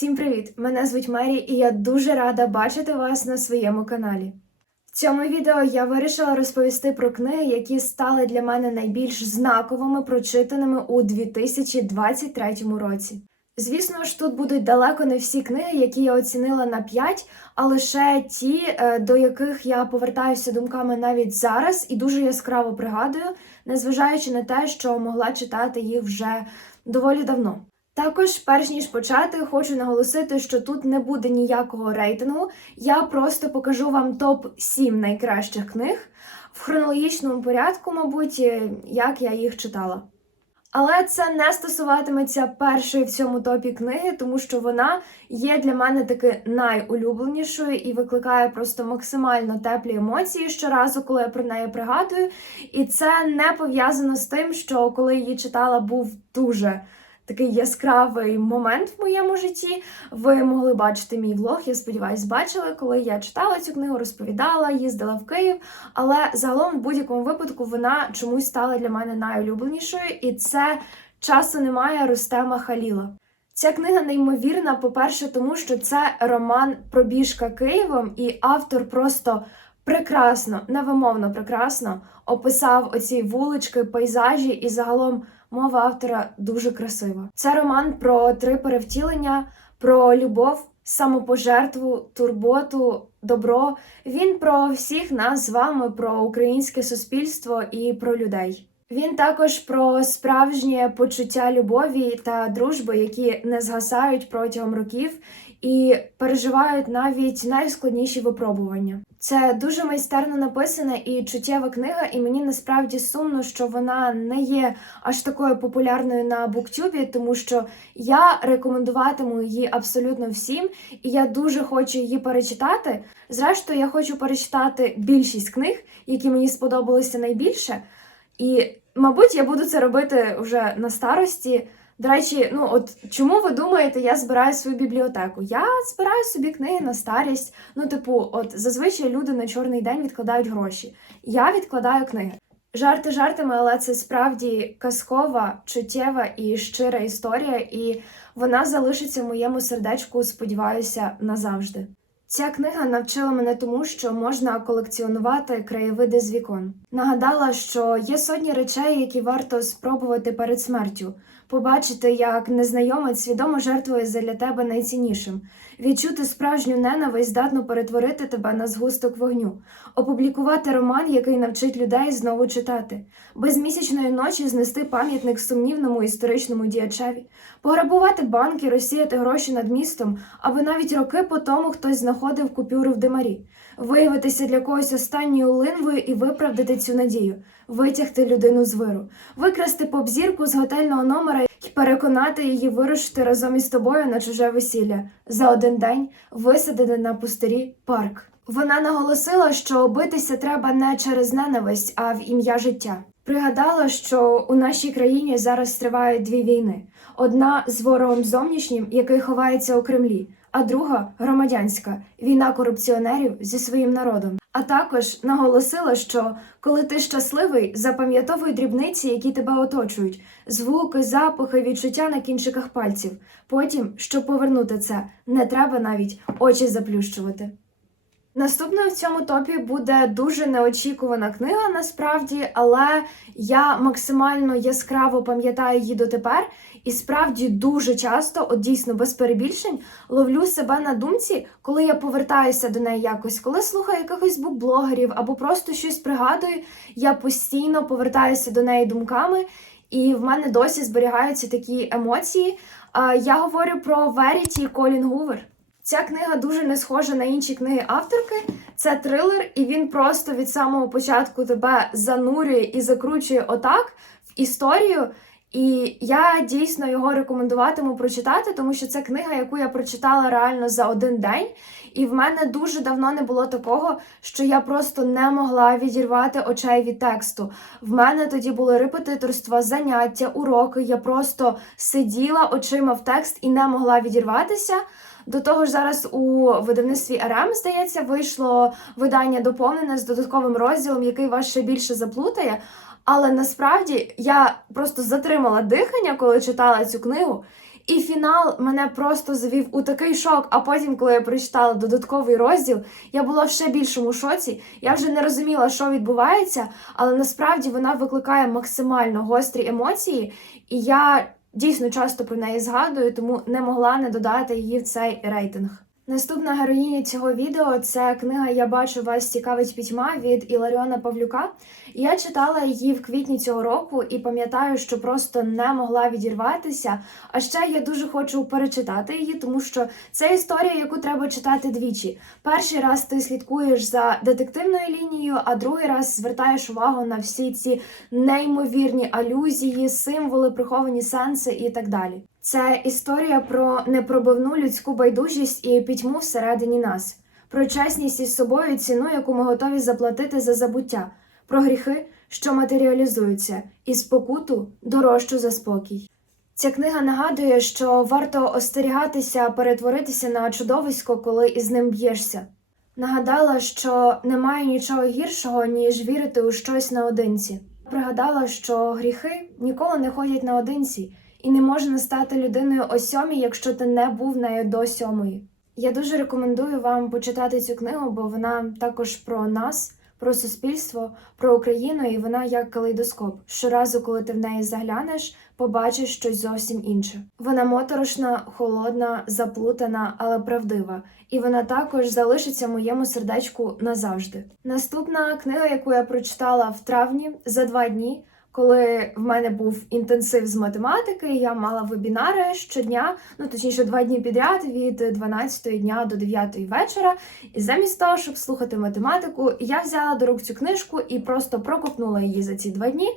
Усім привіт! Мене звуть Мері, і я дуже рада бачити вас на своєму каналі. В цьому відео я вирішила розповісти про книги, які стали для мене найбільш знаковими прочитаними у 2023 році. Звісно ж, тут будуть далеко не всі книги, які я оцінила на 5, а лише ті, е, до яких я повертаюся думками навіть зараз і дуже яскраво пригадую, незважаючи на те, що могла читати їх вже доволі давно. Також, перш ніж почати, хочу наголосити, що тут не буде ніякого рейтингу. Я просто покажу вам топ 7 найкращих книг в хронологічному порядку, мабуть, е, як я їх читала. Але це не стосуватиметься першої в цьому топі книги, тому що вона є для мене таки найулюбленішою і викликає просто максимально теплі емоції щоразу, коли я про неї пригадую. І це не пов'язано з тим, що коли її читала, був дуже такий яскравий момент в моєму житті. Ви могли бачити мій влог, я сподіваюся, бачили, коли я читала цю книгу, розповідала, їздила в Київ. Але загалом, в будь-якому випадку, вона чомусь стала для мене найулюбленішою, і це часу немає Рустема Халіла. Ця книга неймовірна, по-перше, тому що це роман Пробіжка Києвом, і автор просто прекрасно, невимовно прекрасно описав оці вулички, пейзажі і загалом мова автора дуже красива. Це роман про три перевтілення, про любов, самопожертву, турботу, добро. Він про всіх нас з вами, про українське суспільство і про людей. Він також про справжнє почуття любові та дружби, які не згасають протягом років і переживають навіть найскладніші випробування. Це дуже майстерно написана і чуттєва книга, і мені насправді сумно, що вона не є аж такою популярною на буктюбі, тому що я рекомендуватиму її абсолютно всім, і я дуже хочу її перечитати. Зрештою, я хочу перечитати більшість книг, які мені сподобалися найбільше. І, мабуть, я буду це робити вже на старості. До речі, ну от чому ви думаєте, я збираю свою бібліотеку? Я збираю собі книги на старість. Ну, типу, от зазвичай люди на чорний день відкладають гроші. Я відкладаю книги. Жарти жартами, але це справді казкова, чуттєва і щира історія, і вона залишиться в моєму сердечку, сподіваюся, назавжди. Ця книга навчила мене тому, що можна колекціонувати краєвиди з вікон. Нагадала, що є сотні речей, які варто спробувати перед смертю, побачити, як незнайомець свідомо жертвує задля тебе найціннішим, відчути справжню ненависть здатно перетворити тебе на згусток вогню, опублікувати роман, який навчить людей знову читати, без місячної ночі знести пам'ятник сумнівному історичному діячеві, пограбувати банки, розсіяти гроші над містом, аби навіть роки по тому хтось знаходив купюри в димарі, виявитися для когось останньою линвою і виправдати цю надію, витягти людину з виру, викрасти попзірку з готельного номера і переконати її вирушити разом із тобою на чуже весілля, за один день висадити на пустирі парк. Вона наголосила, що битися треба не через ненависть, а в ім'я життя. Пригадала, що у нашій країні зараз тривають дві війни: одна з ворогом зовнішнім, який ховається у Кремлі, а друга громадянська війна корупціонерів зі своїм народом. А також наголосила, що коли ти щасливий, запам'ятовуй дрібниці, які тебе оточують, звуки, запахи, відчуття на кінчиках пальців. Потім, щоб повернути це, не треба навіть очі заплющувати. Наступною в цьому топі буде дуже неочікувана книга, насправді, але я максимально яскраво пам'ятаю її дотепер, і справді дуже часто, от дійсно без перебільшень, ловлю себе на думці, коли я повертаюся до неї якось, коли слухаю якихось букблогерів або просто щось пригадую, я постійно повертаюся до неї думками, і в мене досі зберігаються такі емоції. Я говорю про Веріті Колін Гувер. Ця книга дуже не схожа на інші книги авторки. Це трилер, і він просто від самого початку тебе занурює і закручує отак в історію. І я дійсно його рекомендуватиму прочитати, тому що це книга, яку я прочитала реально за один день. І в мене дуже давно не було такого, що я просто не могла відірвати очей від тексту. В мене тоді були репетиторства, заняття, уроки. Я просто сиділа очима в текст і не могла відірватися. До того ж, зараз у видавництві РМ, здається, вийшло видання доповнене з додатковим розділом, який вас ще більше заплутає. Але насправді я просто затримала дихання, коли читала цю книгу. І фінал мене просто завів у такий шок. А потім, коли я прочитала додатковий розділ, я була в ще більшому шоці. Я вже не розуміла, що відбувається, але насправді вона викликає максимально гострі емоції, і я дійсно часто про неї згадую, тому не могла не додати її в цей рейтинг. Наступна героїня цього відео це книга Я бачу вас цікавить пітьма від Іларіона Павлюка. Я читала її в квітні цього року і пам'ятаю, що просто не могла відірватися. А ще я дуже хочу перечитати її, тому що це історія, яку треба читати двічі. Перший раз ти слідкуєш за детективною лінією, а другий раз звертаєш увагу на всі ці неймовірні алюзії, символи, приховані сенси і так далі. Це історія про непробивну людську байдужість і пітьму всередині нас, про чесність із собою, ціну, яку ми готові заплатити за забуття, про гріхи, що матеріалізуються, і спокуту дорожчу за спокій. Ця книга нагадує, що варто остерігатися перетворитися на чудовисько, коли із ним б'єшся. Нагадала, що немає нічого гіршого, ніж вірити у щось наодинці. Пригадала, що гріхи ніколи не ходять наодинці, і не можна стати людиною о сьомій, якщо ти не був нею до сьомої. Я дуже рекомендую вам почитати цю книгу, бо вона також про нас, про суспільство, про Україну, і вона як калейдоскоп. Щоразу, коли ти в неї заглянеш, побачиш щось зовсім інше. Вона моторошна, холодна, заплутана, але правдива. І вона також залишиться моєму сердечку назавжди. Наступна книга, яку я прочитала в травні за два дні. Коли в мене був інтенсив з математики, я мала вебінари щодня, ну точніше, два дні підряд від 12 дня до 9 вечора. І замість того, щоб слухати математику, я взяла до рук цю книжку і просто прокопнула її за ці два дні.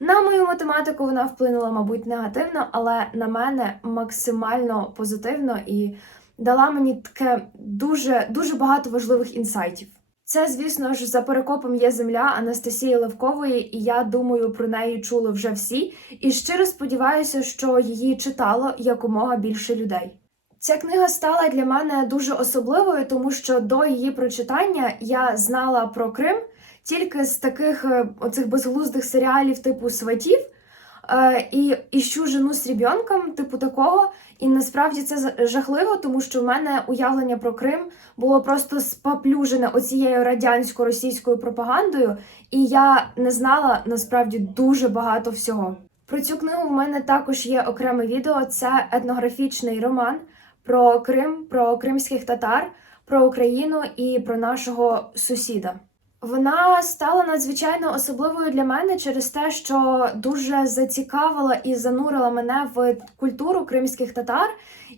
На мою математику вона вплинула, мабуть, негативно, але на мене максимально позитивно і дала мені таке дуже дуже багато важливих інсайтів. Це, звісно ж, за перекопом є земля Анастасії Левкової, і я думаю, про неї чули вже всі. І щиро сподіваюся, що її читало якомога більше людей. Ця книга стала для мене дуже особливою, тому що до її прочитання я знала про Крим тільки з таких е, оцих безглуздих серіалів типу сватів. Е, і іщу жену з ребенком, типу такого. І насправді це жахливо, тому що в мене уявлення про Крим було просто споплюжене оцією радянсько-російською пропагандою, і я не знала насправді дуже багато всього. Про цю книгу в мене також є окреме відео. Це етнографічний роман про Крим, про кримських татар, про Україну і про нашого сусіда. Вона стала надзвичайно особливою для мене через те, що дуже зацікавила і занурила мене в культуру кримських татар.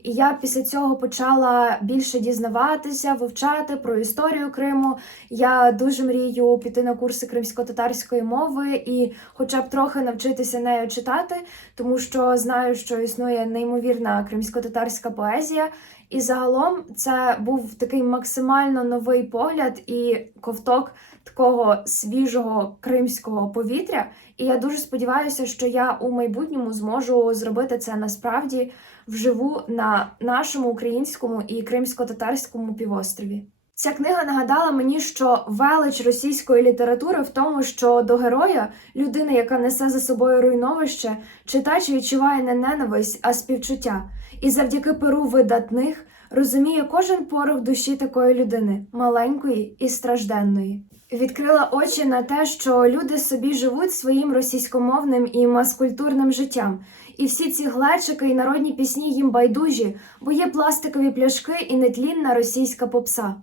І я після цього почала більше дізнаватися, вивчати про історію Криму. Я дуже мрію піти на курси кримсько-татарської мови і, хоча б трохи навчитися нею читати, тому що знаю, що існує неймовірна кримсько-татарська поезія. І загалом це був такий максимально новий погляд і ковток такого свіжого кримського повітря. І я дуже сподіваюся, що я у майбутньому зможу зробити це насправді вживу на нашому українському і кримсько-татарському півострові. Ця книга нагадала мені, що велич російської літератури в тому, що до героя, людини, яка несе за собою руйновище, читач відчуває не ненависть, а співчуття. І завдяки перу видатних розуміє кожен порох душі такої людини, маленької і стражденної. Відкрила очі на те, що люди собі живуть своїм російськомовним і маскультурним життям, і всі ці глечики і народні пісні їм байдужі, бо є пластикові пляшки і нетлінна російська попса.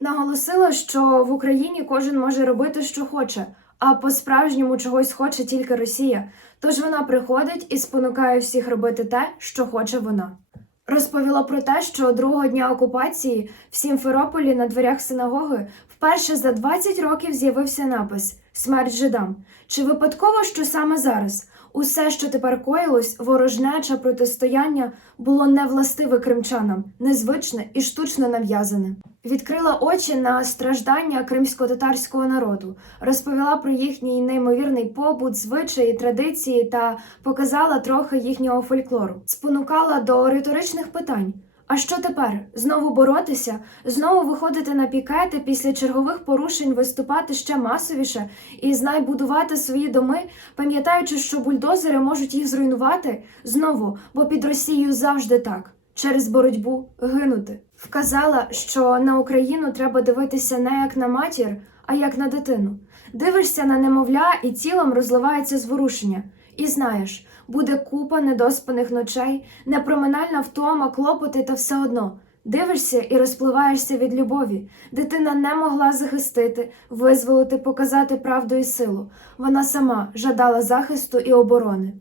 Наголосила, що в Україні кожен може робити, що хоче, а по-справжньому чогось хоче тільки Росія. Тож вона приходить і спонукає всіх робити те, що хоче вона. Розповіла про те, що другого дня окупації в Сімферополі на дверях синагоги вперше за 20 років з'явився напис Смерть жидам. Чи випадково, що саме зараз? Усе, що тепер коїлось, ворожнеча протистояння, було невластиве кримчанам, незвичне і штучно нав'язане. Відкрила очі на страждання кримсько-татарського народу, розповіла про їхній неймовірний побут, звичаї, традиції та показала трохи їхнього фольклору, спонукала до риторичних питань. А що тепер? Знову боротися? Знову виходити на пікети після чергових порушень, виступати ще масовіше і знай будувати свої доми, пам'ятаючи, що бульдозери можуть їх зруйнувати? Знову, бо під Росією завжди так. Через боротьбу гинути. Вказала, що на Україну треба дивитися не як на матір, а як на дитину. Дивишся на немовля і тілом розливається зворушення. І знаєш, буде купа недоспаних ночей, непроминальна втома, клопоти та все одно. Дивишся і розпливаєшся від любові. Дитина не могла захистити, визволити, показати правду і силу. Вона сама жадала захисту і оборони.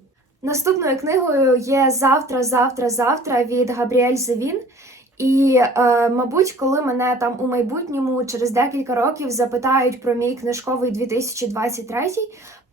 Наступною книгою є Завтра, завтра, завтра від Габріель Зевін. І, е, мабуть, коли мене там у майбутньому через декілька років запитають про мій книжковий 2023,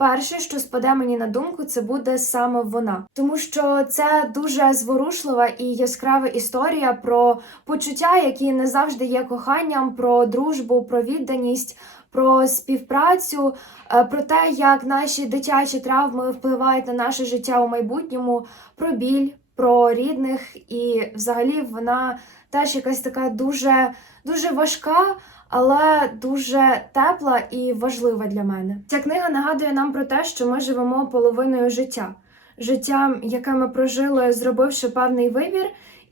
перше, що спаде мені на думку, це буде саме вона, тому що це дуже зворушлива і яскрава історія про почуття, які не завжди є коханням, про дружбу, про відданість. Про співпрацю, е, про те, як наші дитячі травми впливають на наше життя у майбутньому, про біль, про рідних, і взагалі вона теж якась така дуже, дуже важка, але дуже тепла і важлива для мене. Ця книга нагадує нам про те, що ми живемо половиною життя, життям, яке ми прожили, зробивши певний вибір.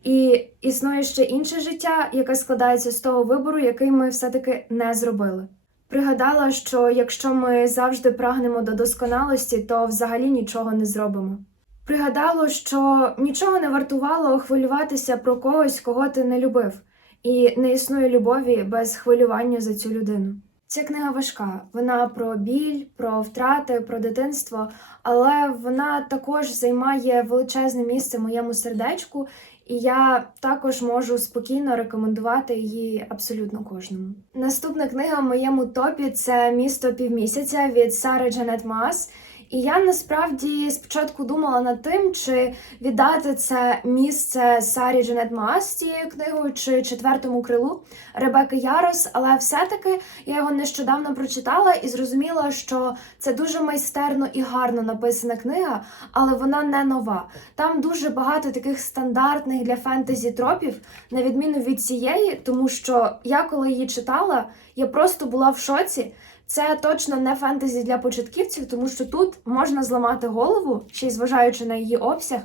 І існує ще інше життя, яке складається з того вибору, який ми все-таки не зробили. Пригадала, що якщо ми завжди прагнемо до досконалості, то взагалі нічого не зробимо. Пригадало, що нічого не вартувало хвилюватися про когось, кого ти не любив, і не існує любові без хвилювання за цю людину. Ця книга важка, вона про біль, про втрати, про дитинство, але вона також займає величезне місце в моєму сердечку, і я також можу спокійно рекомендувати її абсолютно кожному. Наступна книга в моєму топі це Місто півмісяця від Сари Джанет Маас. І я насправді спочатку думала над тим, чи віддати це місце Сарі Джанет Маас цією книгою, чи четвертому крилу Ребекки Ярос, але все-таки я його нещодавно прочитала і зрозуміла, що це дуже майстерно і гарно написана книга, але вона не нова. Там дуже багато таких стандартних для фентезі тропів, на відміну від цієї, тому що я коли її читала, я просто була в шоці. Це точно не фентезі для початківців, тому що тут можна зламати голову, ще й зважаючи на її обсяг.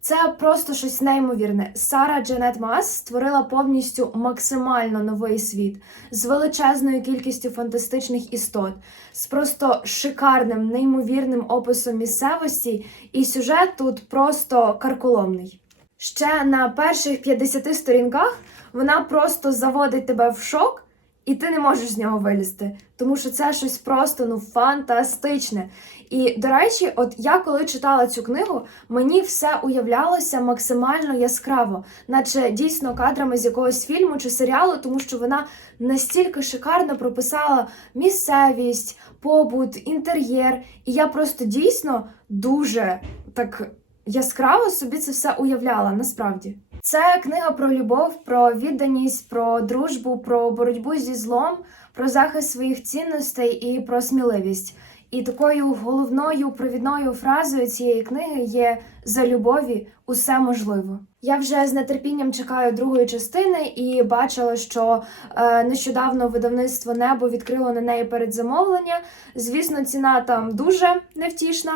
Це просто щось неймовірне. Сара Джанет Маас створила повністю максимально новий світ з величезною кількістю фантастичних істот, з просто шикарним, неймовірним описом місцевості, і сюжет тут просто карколомний. Ще на перших 50 сторінках вона просто заводить тебе в шок. І ти не можеш з нього вилізти, тому що це щось просто ну фантастичне. І до речі, от я коли читала цю книгу, мені все уявлялося максимально яскраво, наче дійсно кадрами з якогось фільму чи серіалу, тому що вона настільки шикарно прописала місцевість, побут, інтер'єр. І я просто дійсно дуже так яскраво собі це все уявляла насправді. Це книга про любов, про відданість, про дружбу, про боротьбу зі злом, про захист своїх цінностей і про сміливість. І такою головною провідною фразою цієї книги є за любові усе можливо. Я вже з нетерпінням чекаю другої частини і бачила, що е, нещодавно видавництво небо відкрило на неї передзамовлення. Звісно, ціна там дуже невтішна.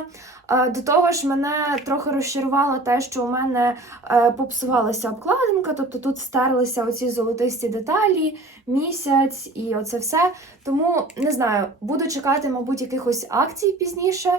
Е, до того ж, мене трохи розчарувало те, що у мене е, попсувалася обкладинка, тобто тут стерлися оці золотисті деталі, місяць і оце все. Тому не знаю, буду чекати, мабуть, якихось акцій пізніше.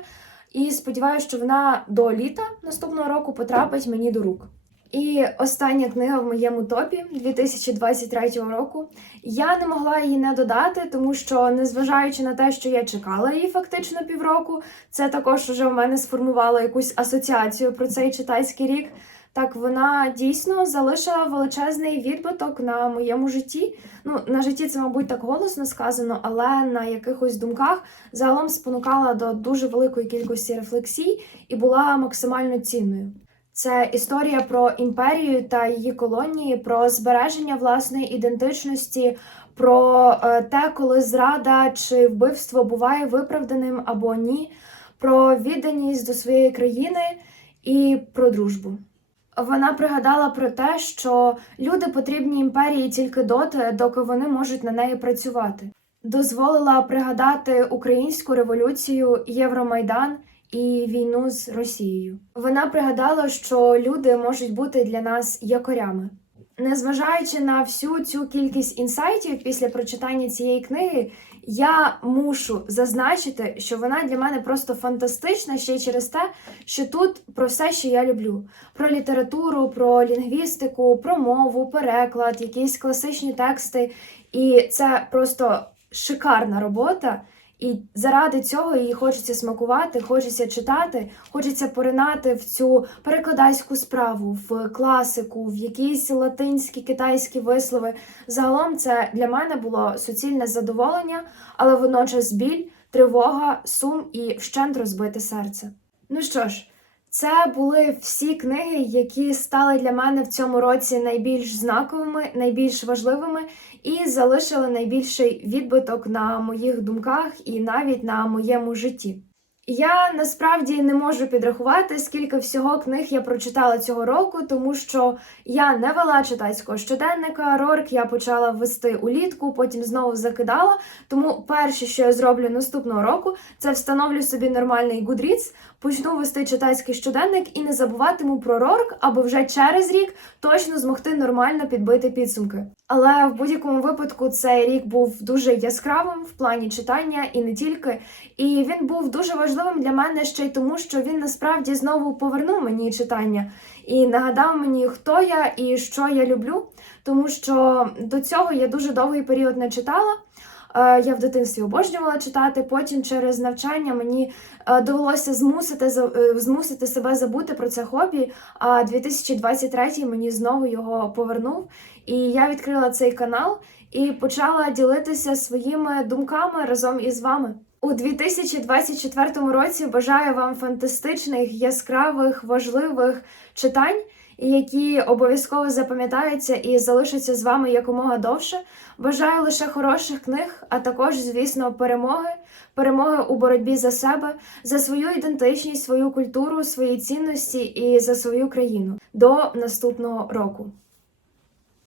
І сподіваюся, що вона до літа наступного року потрапить мені до рук. І остання книга в моєму топі 2023 року. Я не могла її не додати, тому що, незважаючи на те, що я чекала її фактично півроку, це також вже в мене сформувало якусь асоціацію про цей читайський рік. Так вона дійсно залишила величезний відбиток на моєму житті. Ну, на житті це, мабуть, так голосно сказано, але на якихось думках загалом спонукала до дуже великої кількості рефлексій і була максимально цінною. Це історія про імперію та її колонії, про збереження власної ідентичності, про е, те, коли зрада чи вбивство буває виправданим або ні, про відданість до своєї країни і про дружбу. Вона пригадала про те, що люди потрібні імперії тільки доти, доки вони можуть на неї працювати. Дозволила пригадати українську революцію, Євромайдан і війну з Росією. Вона пригадала, що люди можуть бути для нас якорями. Незважаючи на всю цю кількість інсайтів після прочитання цієї книги, я мушу зазначити, що вона для мене просто фантастична ще й через те, що тут про все, що я люблю: про літературу, про лінгвістику, про мову, переклад, якісь класичні тексти. І це просто шикарна робота. І заради цього її хочеться смакувати, хочеться читати, хочеться поринати в цю перекладайську справу, в класику, в якісь латинські китайські вислови. Загалом це для мене було суцільне задоволення, але водночас біль, тривога, сум і вщент розбите серце. Ну що ж, це були всі книги, які стали для мене в цьому році найбільш знаковими, найбільш важливими і залишили найбільший відбиток на моїх думках і навіть на моєму житті. Я насправді не можу підрахувати, скільки всього книг я прочитала цього року, тому що я не вела читацького щоденника. Рорк я почала вести улітку, потім знову закидала. Тому перше, що я зроблю наступного року, це встановлю собі нормальний Goodreads, почну вести читацький щоденник і не забуватиму про Рорк, аби вже через рік точно змогти нормально підбити підсумки. Але в будь-якому випадку цей рік був дуже яскравим в плані читання і не тільки. І він був дуже важливим для мене ще й тому, що він насправді знову повернув мені читання і нагадав мені, хто я і що я люблю. Тому що до цього я дуже довгий період не читала. Е, Я в дитинстві обожнювала читати. Потім через навчання мені е, довелося змусити е, змусити себе забути про це хобі. А 2023 мені знову його повернув. І я відкрила цей канал і почала ділитися своїми думками разом із вами. У 2024 році бажаю вам фантастичних, яскравих, важливих читань, які обов'язково запам'ятаються і залишаться з вами якомога довше. Бажаю лише хороших книг, а також, звісно, перемоги, перемоги у боротьбі за себе, за свою ідентичність, свою культуру, свої цінності і за свою країну до наступного року.